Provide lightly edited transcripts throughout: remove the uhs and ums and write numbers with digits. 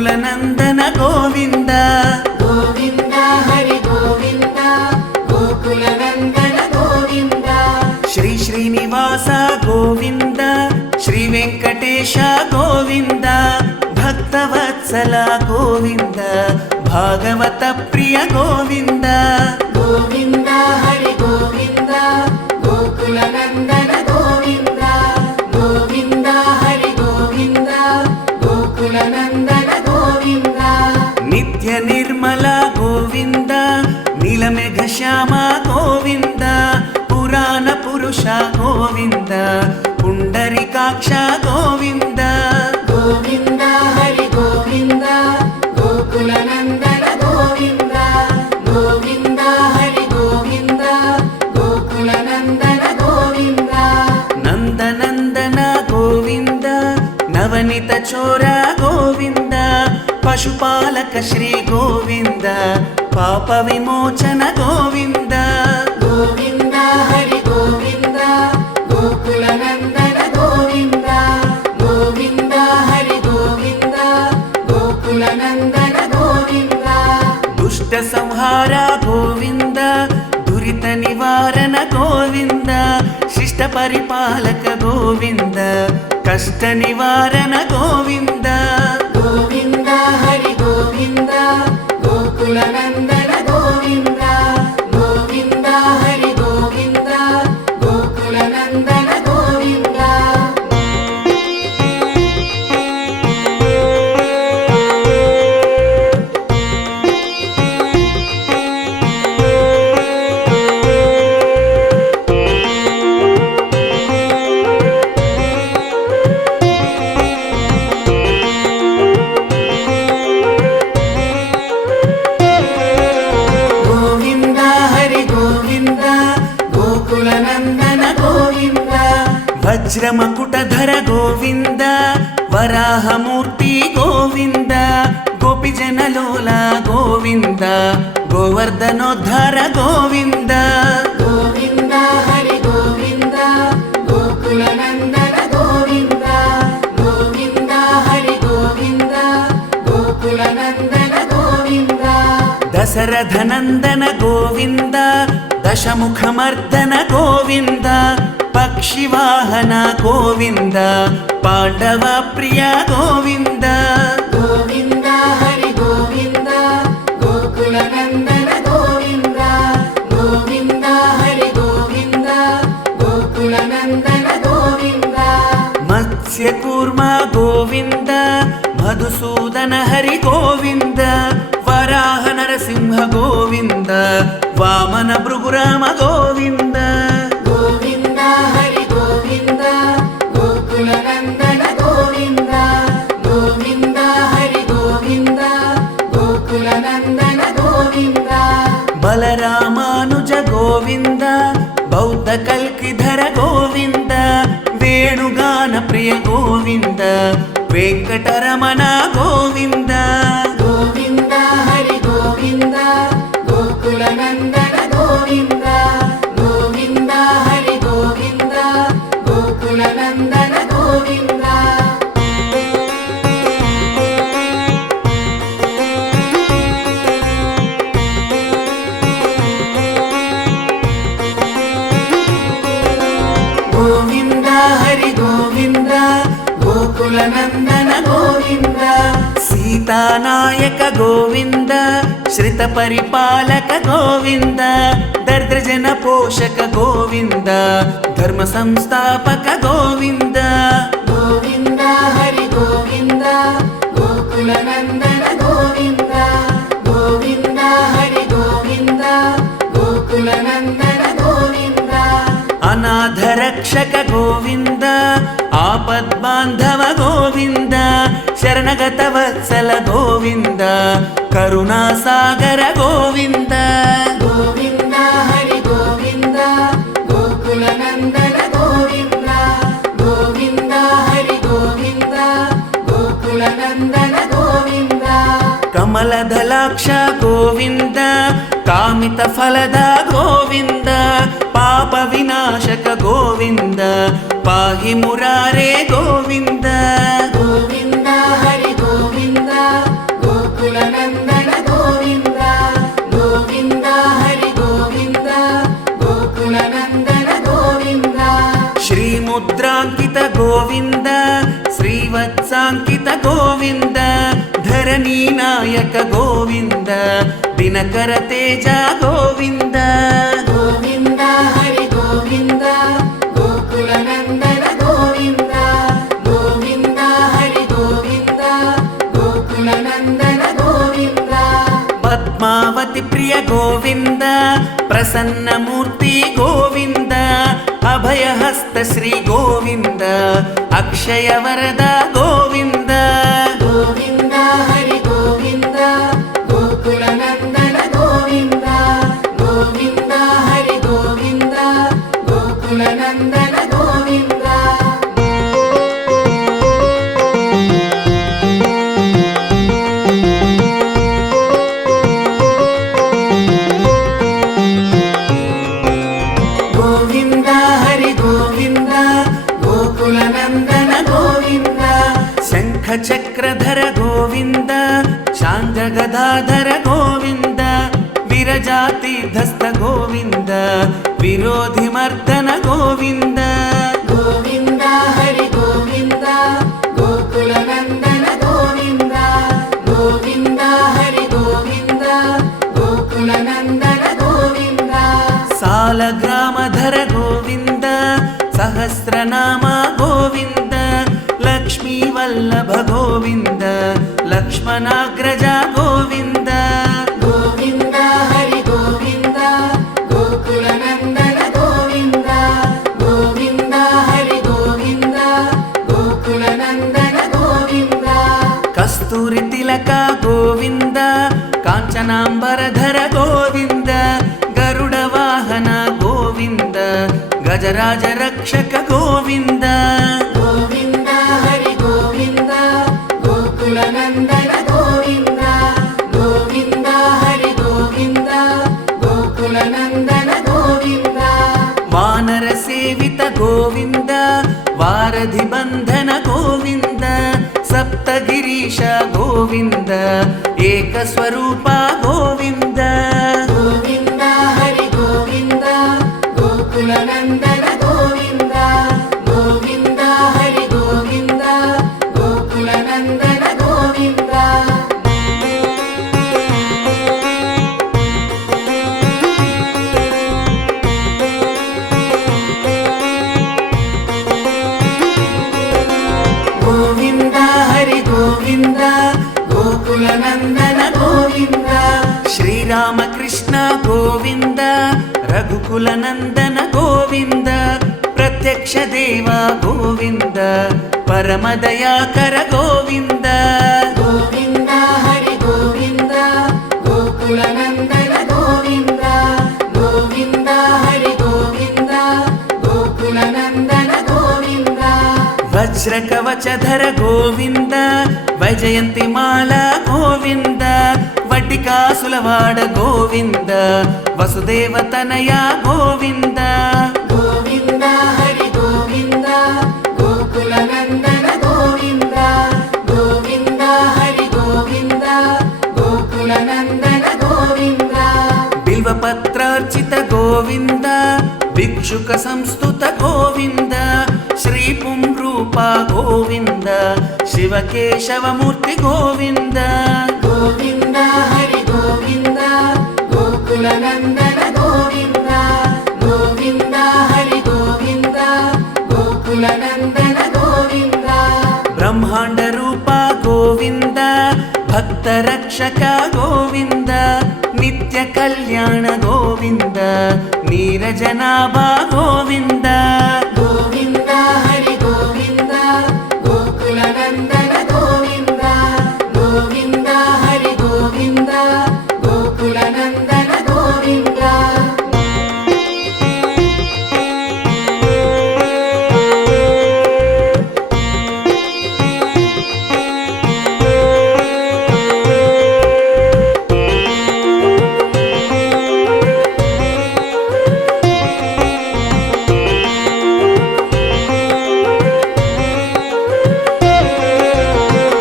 ಗೋಕುಲನಂದನ ಗೋವಿಂದ ಗೋವಿಂದ ಹರಿ ಗೋವಿಂದ ಗೋಕುಲನಂದನ ಗೋವಿಂದ ಶ್ರೀ ಶ್ರೀನಿವಾಸ ಗೋವಿಂದ ಶ್ರೀ ವೆಂಕಟೇಶ ಗೋವಿಂದ ಭಕ್ತವತ್ಸಲ ಗೋವಿಂದ ಭಾಗವತ ಪ್ರಿಯ ಗೋವಿಂದ ಗೋವಿಂದ ಹರಿ ಗೋವಿಂದ ಗೋಕುಲನಂದನ ಗೋವಿಂದ ಗೋವಿಂದ ಹರಿ ಗೋವಿಂದ ಗೋಕುಲನಂದನ ಗೋವಿಂದ ನಿತ್ಯ ನಿರ್ಮಲ ಗೋವಿಂದ ನೀಲಮೇಘ ಶ್ಯಾಮ ಗೋವಿಂದ ಪುರಾಣ ಪುರುಷ ಗೋವಿಂದ ಪುಂಡರಿಕಾಕ್ಷ ಗೋವಿಂದ ಗೋವಿಂದ ಹರಿ ಗೋವಿಂದ ಗೋಕುಲನಂದನ ಗೋವಿಂದ ಗೋವಿಂದ ಹರಿ ಗೋವಿಂದ ಗೋಕುಲನಂದನ ಗೋವಿಂದ ನಂದನಂದನ ಗೋವಿಂದ ನವನಿತ ಚೋರ ಗೋವಿಂದ ಪಶುಪಾಲಕ ಶ್ರೀ ಗೋವಿಂದ ಪಾಪ ವಿಮೋಚನ ಗೋವಿಂದ ಗೋವಿಂದ ಹರಿ ಗೋವಿಂದ ಗೋಕುಲನಂದನ ಗೋವಿಂದ ಗೋವಿಂದ ಹರಿ ಗೋವಿಂದ ಗೋಕುಲನಂದನ ಗೋವಿಂದ ದುಷ್ಟ ಸಂಹಾರ ಗೋವಿಂದ ದುರಿತ ನಿವಾರಣ ಗೋವಿಂದ ಶಿಷ್ಟ ಪರಿಪಾಲಕ ಗೋವಿಂದ ಕಷ್ಟ ನಿವಾರಣ ಗೋವಿಂದ ಗೋವಿಂದ ಹರಿ ಗೋವಿಂದ ಗೋಕುಲನಂದನ ಗೋವಿಂದ ಗೋವಿಂದ ಹರಿ ಗೋವಿಂದ ಗೋಕುಲನಂದನ ಗೋವಿಂದ ಗೋವಿಂದ ಹರಿ ಗೋವಿಂದ ಗೋಕುಲನಂದನ ಗೋವಿಂದ ವಜ್ರ ಮಕುಟಧರ ಗೋವಿಂದ ವರಾಹ ಮೂರ್ತಿ ಗೋವಿಂದ ಗೋಪಿ ಜನಲೋಲ ಗೋವಿಂದ ಗೋವರ್ಧನೋದ್ಧಾರ ಗೋವಿಂದ ಗೋವಿಂದ ಹರಿ ಗೋವಿಂದ ಗೋಕುಲನಂದನ ಗೋವಿಂದ ಗೋವಿಂದ ಹರಿ ಗೋವಿಂದ ಗೋಕುಲನಂದನ ಗೋವಿಂದ ದಶರಥ ನಂದನ ಗೋವಿಂದ ದಶಮುಖ ಮರ್ದನ ಗೋವಿಂದ ಪಕ್ಷಿ ವಾಹನ ಗೋವಿಂದ ಪಾಂಡವ ಪ್ರಿಯ ಗೋವಿಂದ ಗೋವಿಂದ ಹರಿ ಗೋವಿಂದ ಗೋಕುಲನಂದನ ಗೋವಿಂದ ಗೋವಿಂದ ಹರಿ ಗೋವಿಂದ ಗೋಕುಲನಂದನ ಗೋವಿಂದ ಮತ್ಸ್ಯ ಕೂರ್ಮ ಗೋವಿಂದ ಮಧುಸೂದನ ಹರಿ ಗೋವಿಂದ ವರಾಹ ನರಸಿಂಹ ಗೋವಿಂದ ವಾಮನ ಭೃಗುರಾಮ ಗೋವಿಂದ ಗೋವಿಂದ ಹರಿ ಗೋವಿಂದ ಗೋಕುಲನಂದನ ಗೋವಿಂದ ಗೋವಿಂದ ಹರಿ ಗೋವಿಂದ ಗೋಕುಲನಂದನ ಗೋವಿಂದ ಬಲರಾಮಾನುಜ ಗೋವಿಂದ ಬೌದ್ಧ ಕಲ್ಕಿಧರ ಗೋವಿಂದ ವೇಣುಗಾನ ಪ್ರಿಯ ಗೋವಿಂದ ವೆಂಕಟರಮಣ ಗೋವಿಂದ ಗೋವಿಂದ ಹರಿ ಗೋವಿಂದ ಗೋಕುಲನಂದನ ಗೋವಿಂದ ಗೋವಿಂದ ಹರಿ ಗೋವಿಂದ ಗೋಕುಲನಂದನ ಗೋವಿಂದ ಗೋವಿಂದ ಹರಿ ಗೋವಿಂದ ಗೋಕುಲನಂದನ ಗೋವಿಂದ ಸೀತಾನಾಯಕ ಗೋವಿಂದ ಶ್ರಿತ ಪರಿಪಾಲಕ ಗೋವಿಂದ ದರಿದ್ರ ಜನ ಪೋಷಕ ಗೋವಿಂದ ಧರ್ಮ ಸಂಸ್ಥಾಪಕ ಗೋವಿಂದ ಗೋವಿಂದ ಹರಿ ಗೋವಿಂದ ಗೋಕುಲನಂದನ ಗೋವಿಂದ ಗೋವಿಂದ ಹರಿ ಗೋವಿಂದ ಗೋಕುಲನಂದನ ಗೋವಿಂದ ಅನಾಥ ರಕ್ಷಕ ಗೋವಿಂದ ಆಪದ್ ಬಾಂಧವ ಗೋವಿಂದ ಶರಣಗತ ವತ್ಸಲ ಗೋವಿಂದ ಕರುಣಾಸಾಗರ ಗೋವಿಂದ ಗೋವಿಂದ ಹರಿ ಗೋವಿಂದ ಗೋಕುಲನಂದನ ಗೋವಿಂದ ಗೋವಿಂದ ಹರಿ ಗೋವಿಂದ ಗೋಕುಲನಂದನ ಗೋವಿಂದ ಕಮಲದಲಾಕ್ಷ ಗೋವಿಂದ ಕಾಮಿತ ಫಲದ ಗೋವಿಂದ ಪಾಪ ವಿನಾಶಕ ಗೋವಿಂದ ಪಾಹಿ ಮುರಾರೇ ಗೋವಿಂದ ಗೋವಿಂದ ಹರಿ ಗೋವಿಂದ ಗೋವಿಂದ ಶ್ರೀವತ್ಸಾಂಕಿತ ಗೋವಿಂದ ಧರಣಿ ನಾಯಕ ಗೋವಿಂದ ದಿನಕರ ತೇಜ ಗೋವಿಂದ ಗೋವಿಂದ ಹರಿ ಗೋವಿಂದ ಗೋಕುಲ ನಂದನ ಗೋವಿಂದ ಗೋವಿಂದ ಹರಿ ಗೋವಿಂದ ಗೋಕುಲ ನಂದನ ಗೋವಿಂದ ಪದ್ಮಾವತಿ ಪ್ರಿಯ ಗೋವಿಂದ ಪ್ರಸನ್ನ ಮೂರ್ತಿ ಗೋವಿಂದ ಅಭಯ ಹಸ್ತ ಶ್ರೀ ಗೋವಿಂದ ಅಕ್ಷಯ ವರದ ಗೋವಿಂದ ಗೋವಿಂದ ಹರಿ ಗೋವಿಂದ ಗೋಕುಲ ನಂದನ ಗೋವಿಂದ ಗೋವಿಂದ ಹರಿ ಗೋವಿಂದ ಗೋಕುಲ ನಂದನ ಗೋವಿಂದ ಗೋವಿಂದ ಹರಿ ಗೋವಿಂದ ಗೋಕುಲ ನಂದನ ಗೋವಿಂದ ಶಂಖ ಚಕ್ರಧರ ಗೋವಿಂದ ಶಾಂತ ಗದಾಧರ ಗೋವಿಂದ ವಿರಜಾತೀರ್ಧಸ್ಥ ಗೋವಿಂದ ವಿರೋಧಿ ಮರ್ದನ ಗೋವಿಂದ ಗೋವಿಂದ ಹರಿ ಗೋವಿಂದ ಗೋಕುಲ ನಂದನ ಗೋವಿಂದ ಗೋವಿಂದ ಹರಿ ಗೋವಿಂದ ಗೋಕುಲ ನಂದನ ಗೋವಿಂದ ಸಾಲಗ್ರಾಮಧರ ಗೋವಿಂದ ಸಹಸ್ರನಾಮ ಗೋವಿಂದ ಲಕ್ಷ್ಮೀ ವಲ್ಲಭ ಗೋವಿಂದ ಲಕ್ಷ್ಮಣಾಗ್ರಜ ಗೋವಿಂದ ಗೋವಿಂದ ಹರಿ ಗೋವಿಂದ ಗೋಕುಲ ನಂದನ ಗೋವಿಂದ ಗೋವಿಂದ ಹರಿ ಗೋವಿಂದ ಗೋಕುಲ ನಂದನ ಗೋವಿಂದ ಕಸ್ತೂರಿ ತಿಲಕ ಗೋವಿಂದ ಕಾಂಚನಾಂಬರಧರ ಗೋವಿಂದ ಗರುಡ ವಾಹನ ಗೋವಿಂದ ಗಜರಾಜ ರಕ್ಷಕ ಗೋವಿಂದ ಗೋವಿಂದ ಹರಿ ಗೋವಿಂದ ಗೋಕುಲ ನಂದನ ಗೋವಿಂದ ಗೋವಿಂದ ಹರಿ ಗೋವಿಂದ ಗೋಕುಲ ನಂದನ ಗೋವಿಂದ ವಾನರ ಸೇವಿತ ಗೋವಿಂದ ವಾರಧಿ ಬಂಧನ ಗೋವಿಂದ ಸಪ್ತಗಿರೀಶ ಗೋವಿಂದ ಏಕ ಸ್ವರೂಪ ಗೋವಿಂದ ಗೋವಿಂದ ಹರಿ ಗೋವಿಂದ ಗೋಕುಲ ನಂದನ ಗೋವಿಂದ ಗೋವಿಂದ ಹರಿ ಗೋವಿಂದ ಗೋಕುಲ ನಂದನ ಗೋವಿಂದ ಗೋವಿಂದ ಹರಿ ಗೋವಿಂದ ಗೋಕುಲ ನಂದನ ಗೋವಿಂದ ಶ್ರೀರಾಮ ಕೃಷ್ಣ ಗೋವಿಂದ ರಘುಕುಲ ನಂದನ ಗೋವಿಂದ ಪ್ರತ್ಯಕ್ಷ ದೇವ ಗೋವಿಂದ ಪರಮ ದಯಾಕರ ಗೋವಿಂದ ಗೋವಿಂದ ಹರಿ ಗೋವಿಂದ ಗೋಕುಲ ನಂದನ ಗೋವಿಂದ ಗೋವಿಂದ ಹರಿ ಗೋವಿಂದ ಗೋಕುಲ ನಂದನ ಗೋವಿಂದ ವಜ್ರ ಕವಚಧರ ಗೋವಿಂದ ವೈಜಯಂತಿ ಮಾಲಾ ಗೋವಿಂದ ವಡ್ಡಿಕಾಸುಲವಾಡ ಗೋವಿಂದ ವಸುದೇವ ತನಯ ಗೋವಿಂದ ಗೋವಿಂದ ಹರಿ ಗೋವಿಂದ ಗೋಕುಲ ನಂದನ ಗೋವಿಂದ ಗೋವಿಂದ ಹರಿ ಗೋವಿಂದ ಗೋಕುಲ ನಂದನ ಗೋವಿಂದ ಬಿಲ್ವಪತ್ರಾರ್ಚಿತ ಗೋವಿಂದ ಭಿಕ್ಷುಕ ಸಂಸ್ತುತ ಗೋವಿಂದ ಶ್ರೀ ಪುಂರೂಪ ಗೋವಿಂದ ಶಿವಕೇಶವ ಮೂರ್ತಿ ಗೋವಿಂದ ಗೋವಿಂದ ಹರಿ ಗೋವಿಂದ ಗೋಕುಲ ನಂದನ ಗೋವಿಂದ ಗೋವಿಂದ ಹರಿ ಗೋವಿಂದ ಗೋಕುಲ ನಂದನ ಗೋವಿಂದ ಬ್ರಹ್ಮಾಂಡ ರೂಪ ಗೋವಿಂದ ಭಕ್ತ ರಕ್ಷಕ ಗೋವಿಂದ ನಿತ್ಯ ಕಲ್ಯಾಣ ಗೋವಿಂದ ನೀರಜನಾಭ ಗೋವಿಂದ ಗೋವಿಂದ ಹರಿ ಗೋವಿಂದ ಗೋಕುಲ ನಂದನ ಗೋವಿಂದ ಗೋವಿಂದ ಹರಿ ಗೋವಿಂದ ಗೋಕುಲ ನಂದನ ಗೋವಿಂದ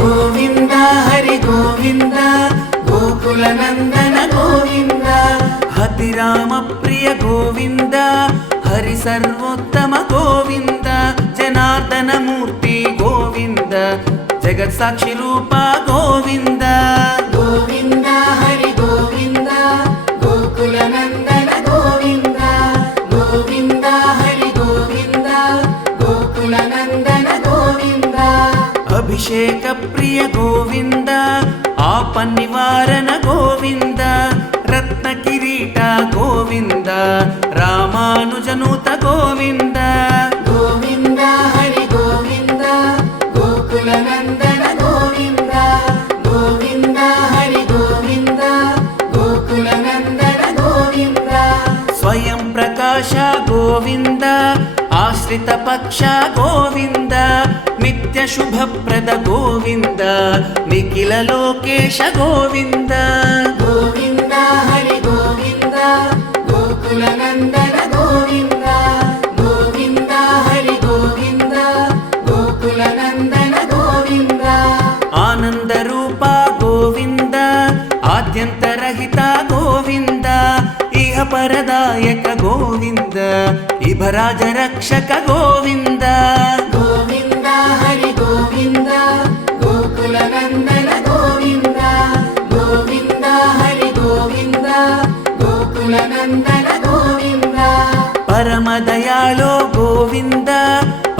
ಗೋವಿಂದ ಹರಿ ಗೋವಿಂದ ಗೋಕುಲ ನಂದನ ಗೋವಿಂದ ಹತಿರಾಮ ಪ್ರಿಯ ಗೋವಿಂದ ಹರಿ ಸರ್ವೋತ್ತಮ ಗೋವಿಂದ ಜನಾರ್ದನ ಮೂರ್ತಿ ಜಗತ್ಸಾಕ್ಷಿ ರೂಪ ಗೋವಿಂದ ಗೋವಿಂದ ಹರಿ ಗೋವಿಂದ ಗೋಕುಲ ನಂದನ ಗೋವಿಂದ ಗೋವಿಂದ ಹರಿ ಗೋವಿಂದ ಗೋಕುಲ ನಂದನ ಗೋವಿಂದ ಅಭಿಷೇಕ ಪ್ರಿಯ ಗೋವಿಂದ ಆಪನ್ನಿವಾರನ ಗೋವಿಂದ ರತ್ನ ಕಿರೀಟ ಗೋವಿಂದ ರಾಮಾನುಜನೂತ ಗೋವಿಂದ ಗೋವಿಂದ ಹರಿ ಗೋವಿಂದ ಗೋಕುಲ ನಂದನ ಗೋವಿಂದ ಗೋವಿಂದ ಹರಿ ಗೋವಿಂದ ಗೋಕುಲ ನಂದನ ಗೋವಿಂದ ಸ್ವಯಂ ಪ್ರಕಾಶ ಗೋವಿಂದ ಆಶ್ರಿತ ಪಕ್ಷ ಗೋವಿಂದ ನಿತ್ಯ ಶುಭಪ್ರದ ಗೋವಿಂದ ನಿಖಿಲ ಲೋಕೇಶ ಗೋವಿಂದ ಗೋವಿಂದ ಹರಿ ಗೋವಿಂದ ಗೋಕುಲ ನಂದನ ಗೋವಿಂದ ಗೋವಿಂದ ಹರಿ ಗೋವಿಂದ ಗೋಕುಲ ನಂದನ ಗೋವಿಂದ ಆನಂದ ರೂಪ ಗೋವಿಂದ ಆದ್ಯಂತರಹಿತ ಗೋವಿಂದ ಇಹ ಪರದಾಯಕ ಗೋವಿಂದ ಇಭರಾಜ ರಕ್ಷಕ ಗೋವಿಂದ ಗೋವಿಂದ ಹರಿ ಗೋವಿಂದ ಗೋಕುಲ ನಂದನ ಗೋವಿಂದ ಗೋವಿಂದ ಹರಿ ಗೋವಿಂದ ಗೋಕುಲ ನಂದನ ಗೋವಿಂದ ಪರಮ ದಯಾಳೋ ಗೋವಿಂದ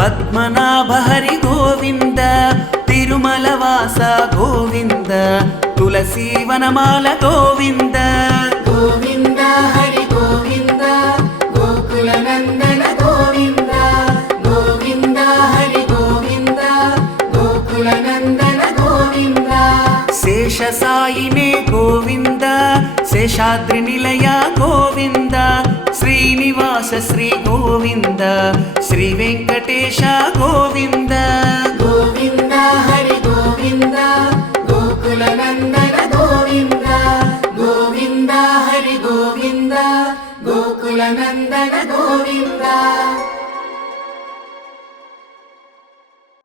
ಪದ್ಮನಾಭ ಹರಿ ಗೋವಿಂದ ತಿರುಮಲ ವಾಸ ಗೋವಿಂದ ತುಳಸಿ ವನಮಾಲ ಗೋವಿಂದ ಗೋವಿಂದ ಹರಿ ಗೋವಿಂದ ಗೋಕುಲ ನಂದನ ಗೋವಿಂದ ಗೋವಿಂದ ಹರಿ ಗೋವಿಂದ ಗೋಕುಲ ನಂದನ ಗೋವಿಂದ ಶೇಷ ಸಾಯಿನೇ ಗೋವಿಂದ ಶೇಷಾದ್ರಿ ನಿಲಯ ಗೋವಿಂದ ಶ್ರೀನಿವಾಸ ಶ್ರೀ ಗೋವಿಂದ ಶ್ರೀ ವೆಂಕಟೇಶ ಗೋವಿಂದ ಗೋವಿಂದ ಹರಿ ಗೋವಿಂದ ಗೋಕುಲ ನಂದನ ಗೋವಿಂದ ಗೋವಿಂದ ಹರಿ ಗೋವಿಂದ ಗೋಕುಲ ನಂದನ